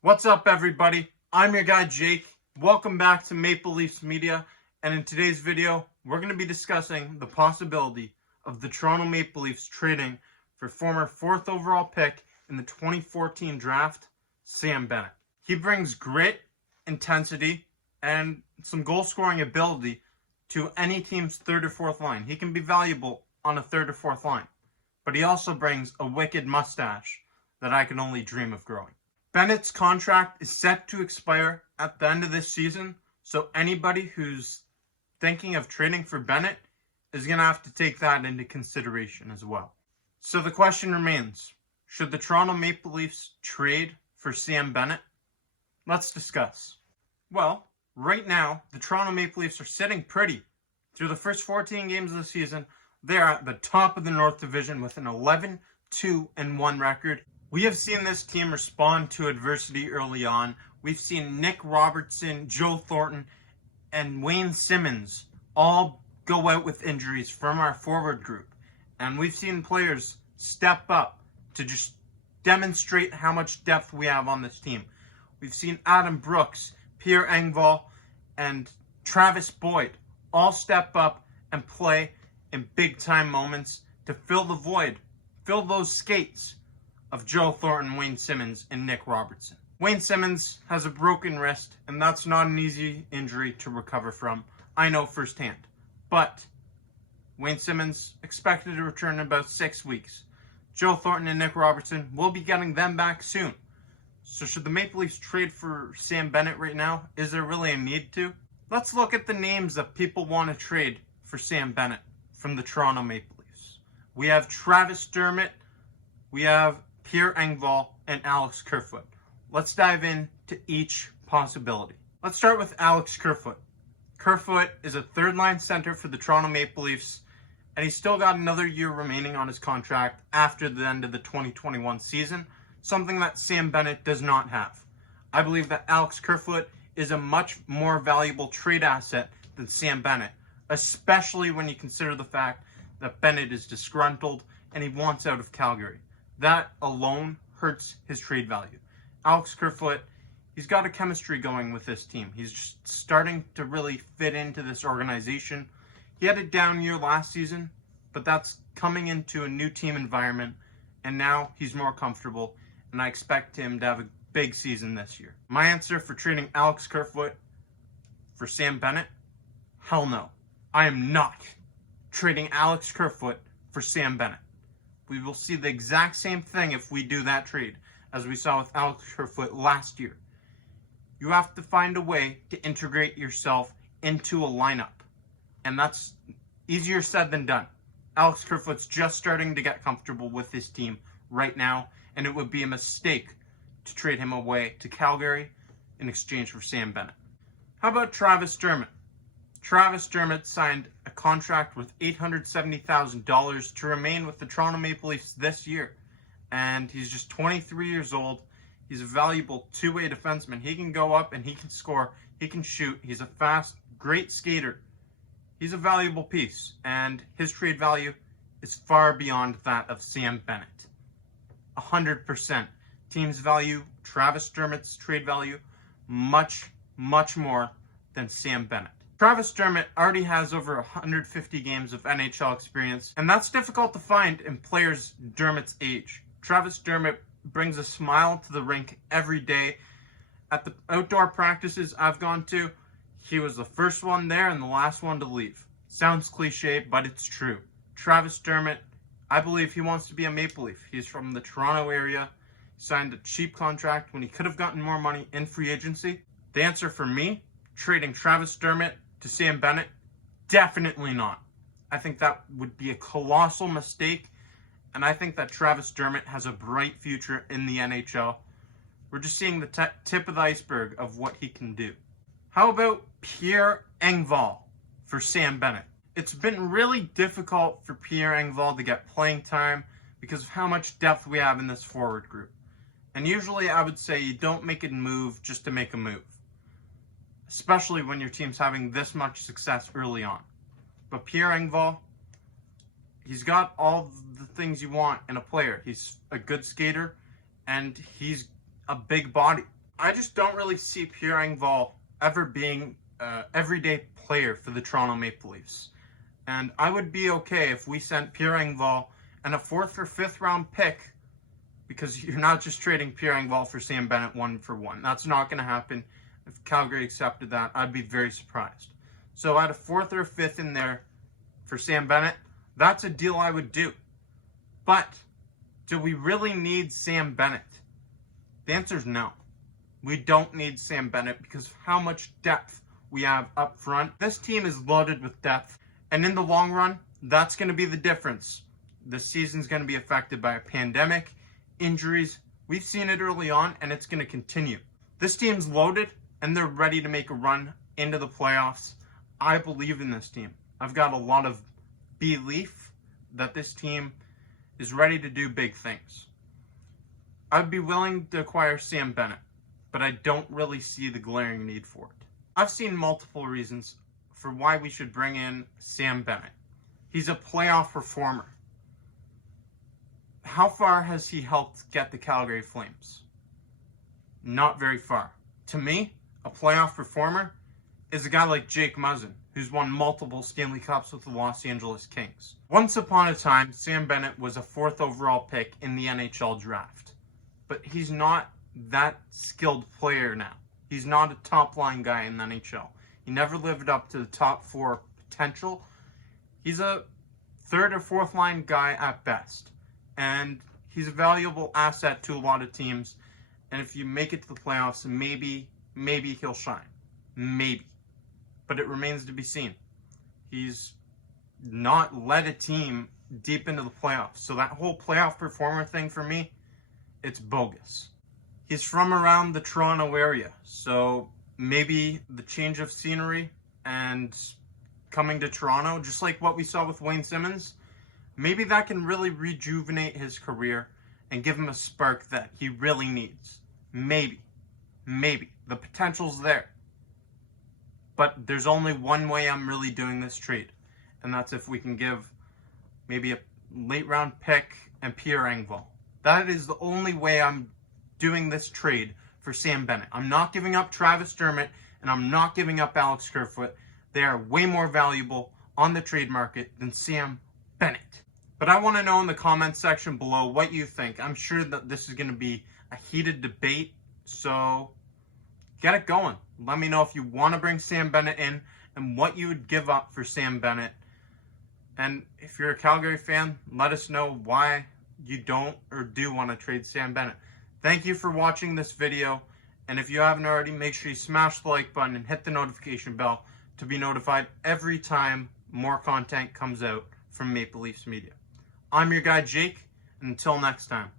What's up, everybody? I'm your guy, Jake. Welcome back to Maple Leafs Media, and in today's video, we're going to be discussing the possibility of the Toronto Maple Leafs trading for former 4th overall pick in the 2014 draft, Sam Bennett. He brings grit, intensity, and some goal-scoring ability to any team's 3rd or 4th line. He can be valuable on a 3rd or 4th line, but he also brings a wicked mustache that I can only dream of growing. Bennett's contract is set to expire at the end of this season, so anybody who's thinking of trading for Bennett is going to have to take that into consideration as well. So the question remains, should the Toronto Maple Leafs trade for Sam Bennett? Let's discuss. Well, right now, the Toronto Maple Leafs are sitting pretty. Through the first 14 games of the season, they're at the top of the North Division with an 11-2-1 record. We have seen this team respond to adversity early on. We've seen Nick Robertson, Joe Thornton, and Wayne Simmonds all go out with injuries from our forward group. And we've seen players step up to just demonstrate how much depth we have on this team. We've seen Adam Brooks, Pierre Engvall, and Travis Boyd all step up and play in big-time moments to fill the void, fill those skates of Joe Thornton, Wayne Simmonds, and Nick Robertson. Wayne Simmonds has a broken wrist, and that's not an easy injury to recover from. I know firsthand. But Wayne Simmonds expected to return in about 6 weeks. Joe Thornton and Nick Robertson will be getting them back soon. So should the Maple Leafs trade for Sam Bennett right now? Is there really a need to? Let's look at the names that people want to trade for Sam Bennett from the Toronto Maple Leafs. We have Travis Dermott. We have Pierre Engvall, and Alex Kerfoot. Let's dive into each possibility. Let's start with Alex Kerfoot. Kerfoot is a third-line center for the Toronto Maple Leafs, and he's still got another year remaining on his contract after the end of the 2021 season, something that Sam Bennett does not have. I believe that Alex Kerfoot is a much more valuable trade asset than Sam Bennett, especially when you consider the fact that Bennett is disgruntled and he wants out of Calgary. That alone hurts his trade value. Alex Kerfoot, he's got a chemistry going with this team. He's just starting to really fit into this organization. He had a down year last season, but that's coming into a new team environment, and now he's more comfortable, and I expect him to have a big season this year. My answer for trading Alex Kerfoot for Sam Bennett? Hell no. I am not trading Alex Kerfoot for Sam Bennett. We will see the exact same thing if we do that trade as we saw with Alex Kerfoot last year. You have to find a way to integrate yourself into a lineup. And that's easier said than done. Alex Kerfoot's just starting to get comfortable with his team right now, and it would be a mistake to trade him away to Calgary in exchange for Sam Bennett. How about Travis Dermott? Travis Dermott signed a contract with $870,000 to remain with the Toronto Maple Leafs this year. And he's just 23 years old. He's a valuable two-way defenseman. He can go up and he can score. He can shoot. He's a fast, great skater. He's a valuable piece. And his trade value is far beyond that of Sam Bennett. 100%. Teams value Travis Dermott's trade value much, much more than Sam Bennett. Travis Dermott already has over 150 games of NHL experience, and that's difficult to find in players Dermott's age. Travis Dermott brings a smile to the rink every day. At the outdoor practices I've gone to, he was the first one there and the last one to leave. Sounds cliche, but it's true. Travis Dermott, I believe he wants to be a Maple Leaf. He's from the Toronto area. He signed a cheap contract when he could have gotten more money in free agency. The answer for me, trading Travis Dermott to Sam Bennett? Definitely not. I think that would be a colossal mistake, and I think that Travis Dermott has a bright future in the NHL. We're just seeing the tip of the iceberg of what he can do. How about Pierre Engvall for Sam Bennett? It's been really difficult for Pierre Engvall to get playing time because of how much depth we have in this forward group. And usually I would say you don't make a move just to make a move, especially when your team's having this much success early on. But Pierre Engvall, he's got all the things you want in a player. He's a good skater, and he's a big body. I just don't really see Pierre Engvall ever being an everyday player for the Toronto Maple Leafs. And I would be okay if we sent Pierre Engvall and a 4th or 5th round pick, because you're not just trading Pierre Engvall for Sam Bennett 1-for-1. That's not going to happen. If Calgary accepted that, I'd be very surprised. So add a 4th or 5th in there for Sam Bennett. That's a deal I would do. But do we really need Sam Bennett? The answer is no. We don't need Sam Bennett because of how much depth we have up front. This team is loaded with depth, and in the long run, that's going to be the difference. The season's going to be affected by a pandemic, injuries. We've seen it early on, and it's going to continue. This team's loaded, and they're ready to make a run into the playoffs. I believe in this team. I've got a lot of belief that this team is ready to do big things. I'd be willing to acquire Sam Bennett, but I don't really see the glaring need for it. I've seen multiple reasons for why we should bring in Sam Bennett. He's a playoff performer. How far has he helped get the Calgary Flames? Not very far. To me, a playoff performer is a guy like Jake Muzzin, who's won multiple Stanley Cups with the Los Angeles Kings. Once upon a time, Sam Bennett was a 4th overall pick in the NHL draft. But he's not that skilled player now. He's not a top-line guy in the NHL. He never lived up to the top 4 potential. He's a 3rd or 4th line guy at best. And he's a valuable asset to a lot of teams. And if you make it to the playoffs, maybe he'll shine. Maybe. But it remains to be seen. He's not led a team deep into the playoffs. So that whole playoff performer thing for me, it's bogus. He's from around the Toronto area, so maybe the change of scenery and coming to Toronto, just like what we saw with Wayne Simmons, maybe that can really rejuvenate his career and give him a spark that he really needs. Maybe. The potential's there. But there's only one way I'm really doing this trade, and that's if we can give maybe a late round pick and Pierre Engvall. That is the only way I'm doing this trade for Sam Bennett. I'm not giving up Travis Dermott, and I'm not giving up Alex Kerfoot. They are way more valuable on the trade market than Sam Bennett. But I want to know in the comments section below what you think. I'm sure that this is going to be a heated debate, so get it going. Let me know if you want to bring Sam Bennett in and what you would give up for Sam Bennett. And if you're a Calgary fan, let us know why you don't or do want to trade Sam Bennett. Thank you for watching this video, and if you haven't already, make sure you smash the like button and hit the notification bell to be notified every time more content comes out from Maple Leafs Media. I'm your guy Jake, and until next time.